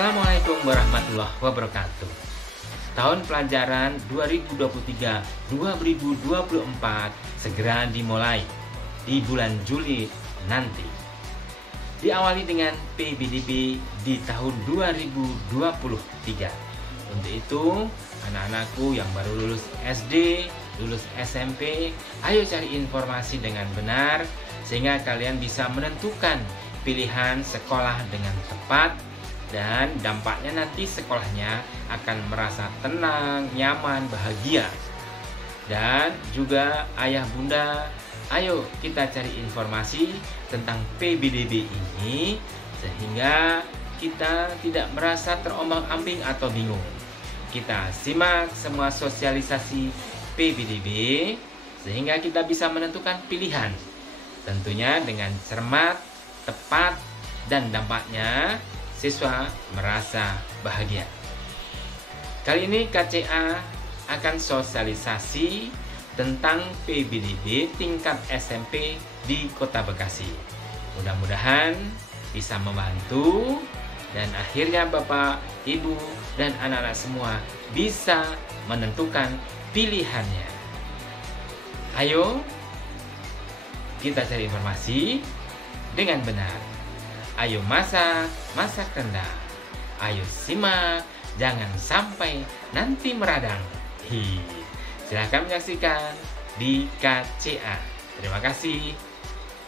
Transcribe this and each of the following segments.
Assalamualaikum warahmatullahi wabarakatuh. Tahun pelajaran 2023-2024 segera dimulai di bulan Juli nanti. Diawali dengan PBDB di tahun 2023. Untuk itu, anak-anakku yang baru lulus SD, lulus SMP, ayo cari informasi dengan benar sehingga kalian bisa menentukan pilihan sekolah dengan tepat, dan dampaknya nanti sekolahnya akan merasa tenang, nyaman, bahagia. Dan juga ayah bunda, ayo kita cari informasi tentang PBDB ini sehingga kita tidak merasa terombang-ambing atau bingung. Kita simak semua sosialisasi PBDB sehingga kita bisa menentukan pilihan, tentunya dengan cermat, tepat, dan dampaknya siswa merasa bahagia. Kali ini KCA akan sosialisasi tentang PBDB tingkat SMP di Kota Bekasi. Mudah-mudahan bisa membantu dan akhirnya Bapak, Ibu, dan anak-anak semua bisa menentukan pilihannya. Ayo kita cari informasi dengan benar. Ayo masak rendang. Ayo simak, jangan sampai nanti meradang. Silahkan menyaksikan di KCA. Terima kasih.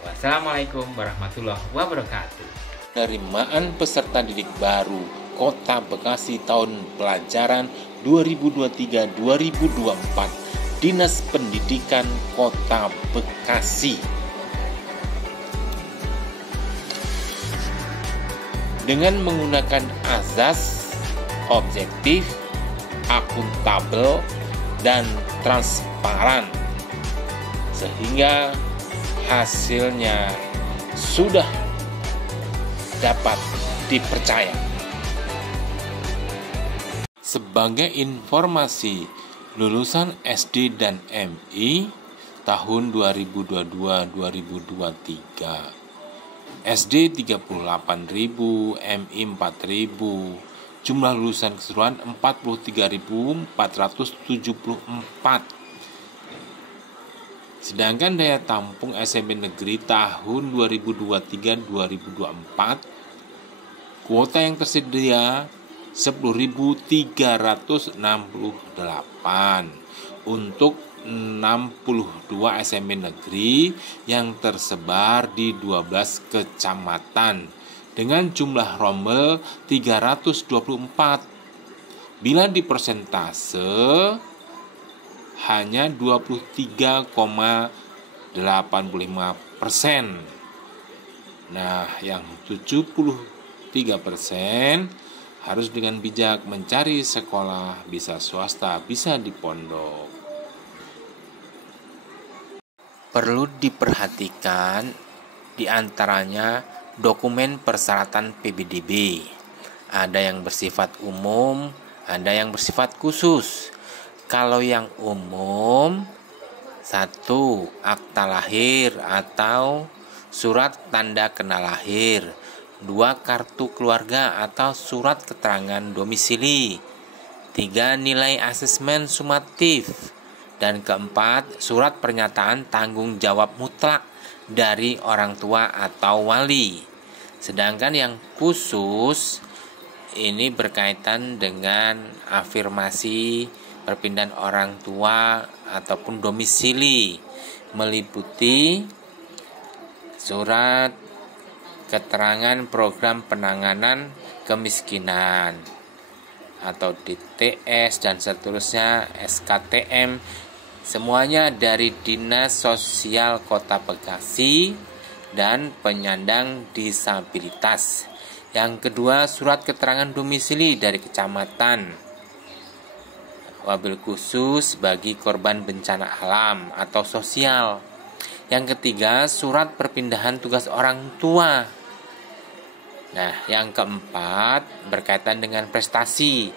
Wassalamualaikum warahmatullahi wabarakatuh. Penerimaan peserta didik baru Kota Bekasi tahun pelajaran 2023-2024 Dinas Pendidikan Kota Bekasi. Dengan menggunakan azas objektif, akuntabel, dan transparan, sehingga hasilnya sudah dapat dipercaya. Sebagai informasi, lulusan SD dan MI tahun 2022-2023, SD 38.000, MI 4.000, jumlah lulusan keseluruhan 43.474. Sedangkan daya tampung SMP negeri tahun 2023-2024, kuota yang tersedia 10.368 untuk 62 SMP negeri yang tersebar di 12 kecamatan dengan jumlah rombel 324. Bila di persentase hanya 23,85%. Nah, yang 73% harus dengan bijak mencari sekolah, bisa swasta, bisa di pondok. Perlu diperhatikan diantaranya dokumen persyaratan PBDB. Ada yang bersifat umum, ada yang bersifat khusus. Kalau yang umum, 1. Akta lahir atau surat tanda kenal lahir. 2. Kartu keluarga atau surat keterangan domisili. 3. Nilai asesmen sumatif. Dan keempat, surat pernyataan tanggung jawab mutlak dari orang tua atau wali. Sedangkan yang khusus ini berkaitan dengan afirmasi perpindahan orang tua ataupun domisili, meliputi surat keterangan program penanganan kemiskinan atau DTS dan seterusnya, SKTM, semuanya dari Dinas Sosial Kota Bekasi dan penyandang disabilitas. Yang kedua, surat keterangan domisili dari kecamatan, wabil khusus bagi korban bencana alam atau sosial. Yang ketiga, surat perpindahan tugas orang tua. Nah, yang keempat berkaitan dengan prestasi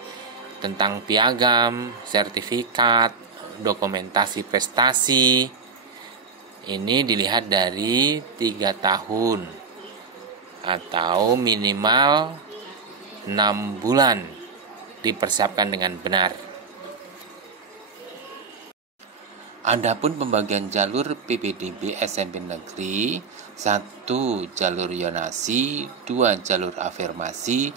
tentang piagam, sertifikat, dokumentasi prestasi. Ini dilihat dari 3 tahun atau minimal 6 bulan dipersiapkan dengan benar. Adapun pembagian jalur PPDB SMP Negeri, 1 jalur yonasi, 2 jalur afirmasi,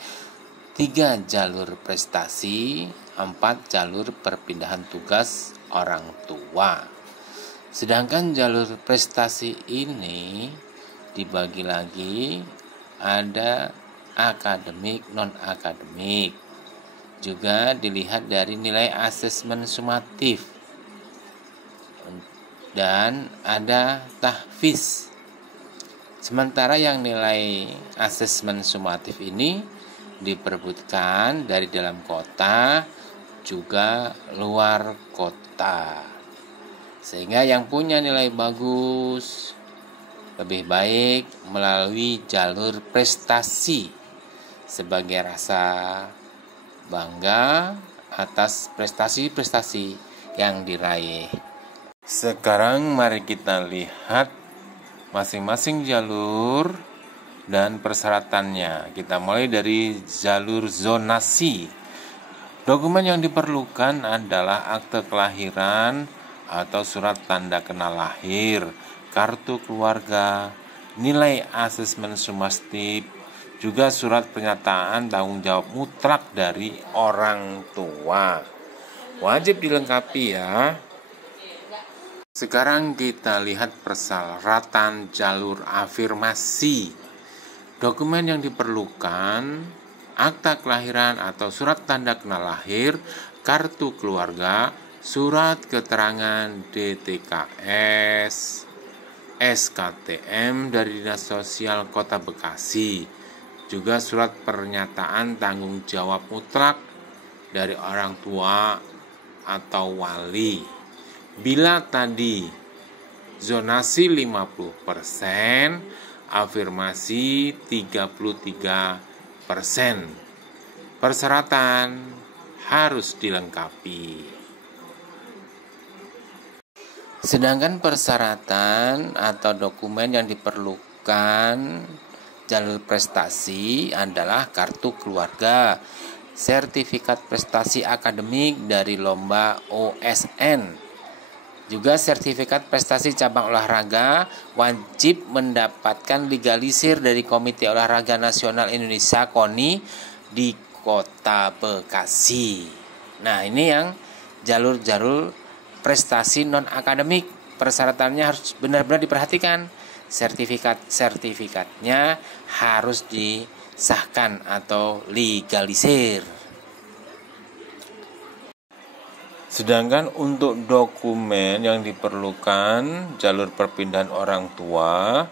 3 jalur prestasi, 4 jalur perpindahan tugas orang tua. Sedangkan jalur prestasi ini dibagi lagi, ada akademik, non-akademik. Juga dilihat dari nilai asesmen sumatif. Dan ada tahfiz. Sementara yang nilai asesmen sumatif ini diperebutkan dari dalam kota juga luar kota. Sehingga yang punya nilai bagus lebih baik melalui jalur prestasi sebagai rasa bangga atas prestasi-prestasi yang diraih. Sekarang mari kita lihat masing-masing jalur dan persyaratannya. Kita mulai dari jalur zonasi. Dokumen yang diperlukan adalah akte kelahiran atau surat tanda kenal lahir, kartu keluarga, nilai asesmen sumatif, juga surat pernyataan tanggung jawab mutlak dari orang tua. Wajib dilengkapi ya. Sekarang kita lihat persyaratan jalur afirmasi. Dokumen yang diperlukan, akta kelahiran atau surat tanda kenal lahir, kartu keluarga, surat keterangan DTKS, SKTM dari Dinas Sosial Kota Bekasi, juga surat pernyataan tanggung jawab mutlak dari orang tua atau wali. Bila tadi zonasi 50%, afirmasi 33%. Persyaratan harus dilengkapi. Sedangkan persyaratan atau dokumen yang diperlukan jalur prestasi adalah kartu keluarga, sertifikat prestasi akademik dari lomba OSN, juga sertifikat prestasi cabang olahraga, wajib mendapatkan legalisir dari Komite Olahraga Nasional Indonesia KONI di Kota Bekasi. Nah, ini yang jalur-jalur prestasi non-akademik. Persyaratannya harus benar-benar diperhatikan. Sertifikatnya harus disahkan atau legalisir. Sedangkan untuk dokumen yang diperlukan jalur perpindahan orang tua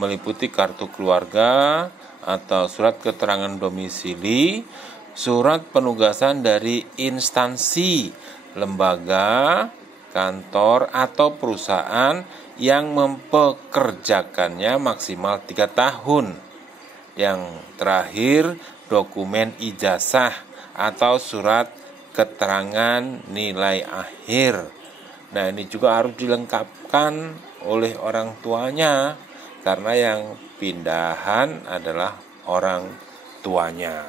meliputi kartu keluarga atau surat keterangan domisili, surat penugasan dari instansi, lembaga, kantor atau perusahaan yang mempekerjakannya maksimal 3 tahun. Yang terakhir, dokumen ijazah atau surat keterangan nilai akhir. Nah, ini juga harus dilengkapkan oleh orang tuanya karena yang pindahan adalah orang tuanya.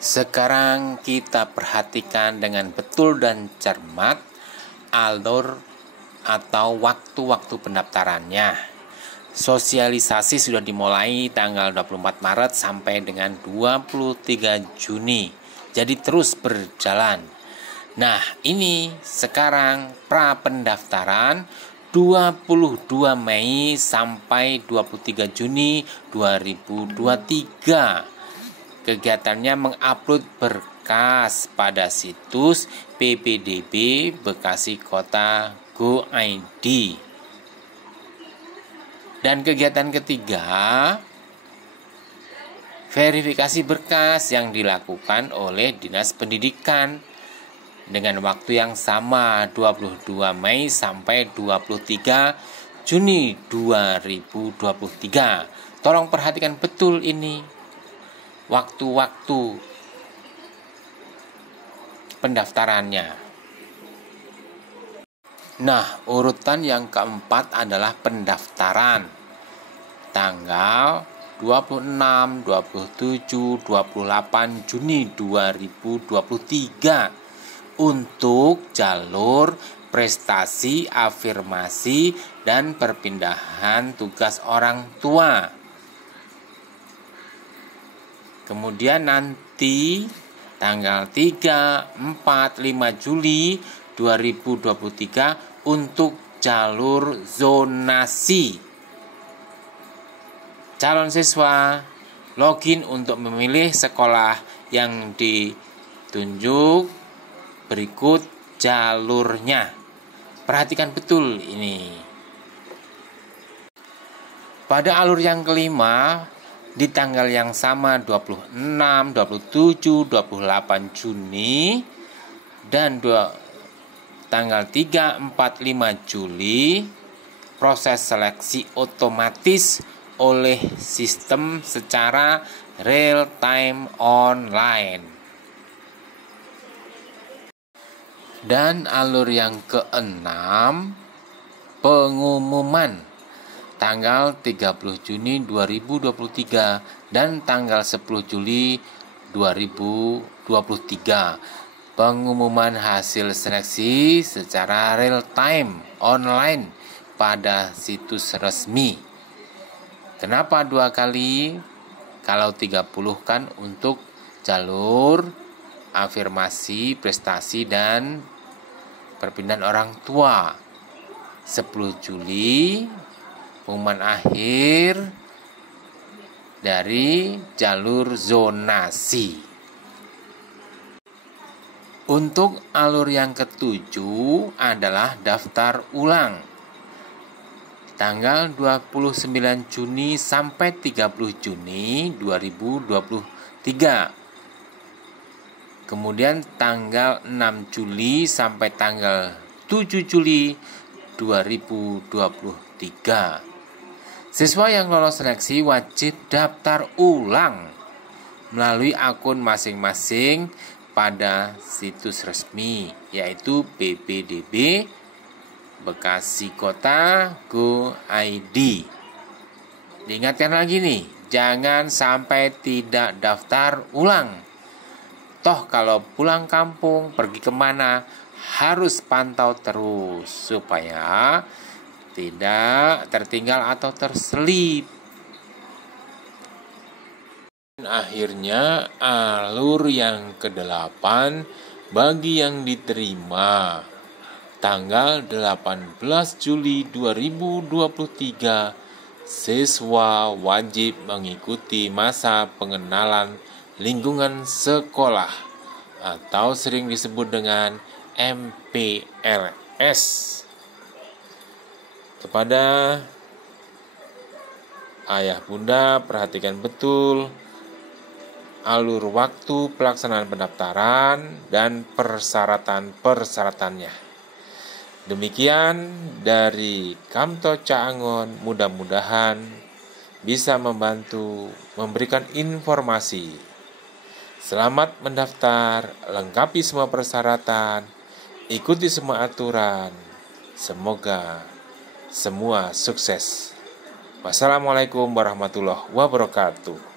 Sekarang kita perhatikan dengan betul dan cermat alur atau waktu-waktu pendaftarannya. Sosialisasi sudah dimulai tanggal 24 Maret sampai dengan 23 Juni. Jadi terus berjalan. Nah, ini sekarang pra pendaftaran 22 Mei sampai 23 Juni 2023. Kegiatannya mengupload berkas pada situs PPDB Bekasi Kota Go.id. Dan kegiatan ketiga, verifikasi berkas yang dilakukan oleh Dinas Pendidikan dengan waktu yang sama 22 Mei sampai 23 Juni 2023. Tolong perhatikan betul ini waktu-waktu pendaftarannya. Nah, urutan yang keempat adalah pendaftaran. Tanggal 26, 27, 28 Juni 2023 untuk jalur prestasi, afirmasi, dan perpindahan tugas orang tua. Kemudian nanti tanggal 3, 4, 5 Juli 2023 untuk jalur zonasi. Calon siswa login untuk memilih sekolah yang ditunjuk berikut jalurnya. Perhatikan betul ini. Pada alur yang kelima, di tanggal yang sama 26, 27, 28 Juni dan tanggal 3, 4, 5 Juli proses seleksi otomatis oleh sistem secara real time online. Dan alur yang keenam, pengumuman tanggal 30 Juni 2023 dan tanggal 10 Juli 2023. Pengumuman hasil seleksi secara real time online pada situs resmi. Kenapa 2 kali? Kalau 30 kan untuk jalur afirmasi, prestasi, dan perpindahan orang tua. 10 Juli pengumuman akhir dari jalur zonasi. Untuk alur yang ketujuh adalah daftar ulang. Tanggal 29 Juni sampai 30 Juni 2023. Kemudian tanggal 6 Juli sampai tanggal 7 Juli 2023. Siswa yang lolos seleksi wajib daftar ulang melalui akun masing-masing pada situs resmi, yaitu PPDB Bekasi Kota Go ID. Diingatkan lagi nih, jangan sampai tidak daftar ulang. Toh kalau pulang kampung, pergi kemana, harus pantau terus supaya tidak tertinggal atau terselip. Akhirnya alur yang ke-8 bagi yang diterima tanggal 18 Juli 2023, siswa wajib mengikuti masa pengenalan lingkungan sekolah atau sering disebut dengan MPLS. Kepada ayah bunda, perhatikan betul alur waktu pelaksanaan pendaftaran dan persyaratan-persyaratannya. Demikian dari Kamto Caangon, mudah-mudahan bisa membantu memberikan informasi. Selamat mendaftar, lengkapi semua persyaratan, ikuti semua aturan. Semoga semua sukses. Wassalamualaikum warahmatullahi wabarakatuh.